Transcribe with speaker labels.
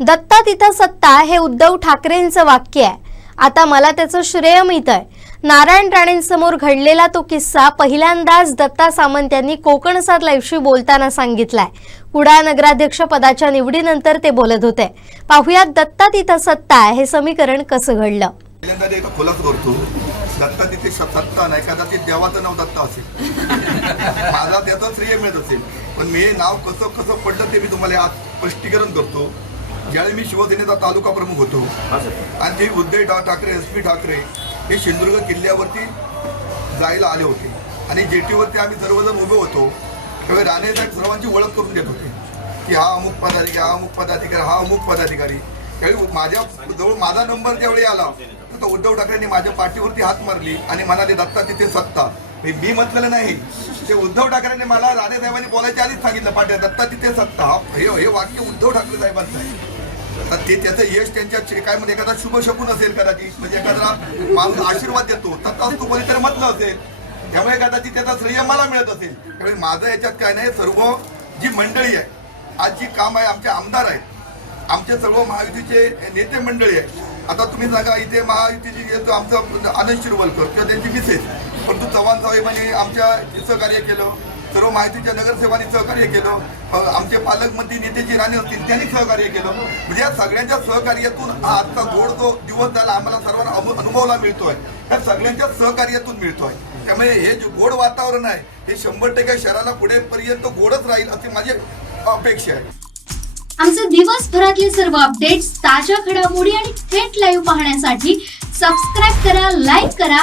Speaker 1: दत्ता तिथं सत्ता हे उद्धव ठाकरेंचं वाक्य आहे. आता मला त्याचं श्रेय मिळतंय. नारायण राणेंसमोर घडलेला तो किस्सा पहिल्यांदाच दत्ता सामंत यांनी कोकणसात लाईव्हशी बोलताना सांगितलाय. कुडाळ नगराध्यक्ष पदाच्या निवडीनंतर ते बोलत होते. पाहुयात दत्ता तिथं सत्ता हे समीकरण कसं घडलं?
Speaker 2: पहिल्यांदा एका खुलास करतो दत्ता तिथे सत्ता नाही कदाचित देवाचं नाव दत्ता असेल. मला त्याचं श्रेय मिळत असेल. पण मी नाव कसं कसं पडलं ते मी तुम्हाला आज स्पष्टीकरण करतो. ज्यावेळी मी शिवसेनेचा तालुका प्रमुख होतो आणि ते उद्धव ठाकरे एस पी ठाकरे हे सिंधुदुर्ग किल्ल्यावरती जायला आले होते. आणि जेटीवरती आम्ही सर्वजण उभे होतो त्यावेळी राणे साहेब सर्वांची ओळख करून देत होते की हा अमुक पदाधिकारी हा अमुक पदाधिकारी हा अमुक पदाधिकारी. त्यावेळी माझ्या जवळ माझा नंबर ज्यावेळी आला तर उद्धव ठाकरेंनी माझ्या पाठीवरती हात मारली आणि म्हणाले दत्ता तिथे सत्ता. मी मी म्हटलेलं नाही. ते उद्धव ठाकरेंनी मला राणे साहेबांनी बोलायच्या आधीच सांगितलं पाटील दत्ता तिथे सत्ता. हा- हे हे वाक्य उद्धव ठाकरे साहेबांचं आहे. तर ते त्याचं यश त्यांच्या काय म्हणजे एखादा शुभ शकून असेल कदाचित म्हणजे एखादा माणूस आशीर्वाद देतो तसाच तो कोणीतरी म्हटलं असेल त्यामुळे कदाचित त्याचा श्रेय मला मिळत असेल. त्यामुळे माझं याच्यात काय नाही सर्व जी मंडळी आहे आज जी काम आहे आमचे आमदार आहेत आमचे सर्व महायुतीचे नेते मंडळी आहे आता तुम्ही सांगा इथे महायुतीची येतो आमचं आनंद शिरवलकर किंवा त्यांची मिसेस परंतु चव्हाण साहेबांनी आमच्या सहकार्य केलं सर्व माहितीच्या नगरसेवांनी सहकार्य केलं. आमचे पालकमंत्री नेतेजी राणे असतील त्यांनी सहकार्य केलं. म्हणजे या सगळ्यांच्या सहकार्यातून हा आजचा गोड जो दिवस झाला आम्हाला सर्वांना अनुभवला मिळतोय. त्या सगळ्यांच्या सहकार्यातून मिळतोय. त्यामुळे हे जे गोड वातावरण आहे हे शंभर टक्के शहराला पुढे पर्यंत गोडच राहील अशी माझी अपेक्षा आहे.
Speaker 3: आमचे दिवसभरातले सर्व अपडेट्स ताज्या घडामोडी आणि थेट लाईव्ह पाहण्यासाठी सबस्क्राईब करा लाईक करा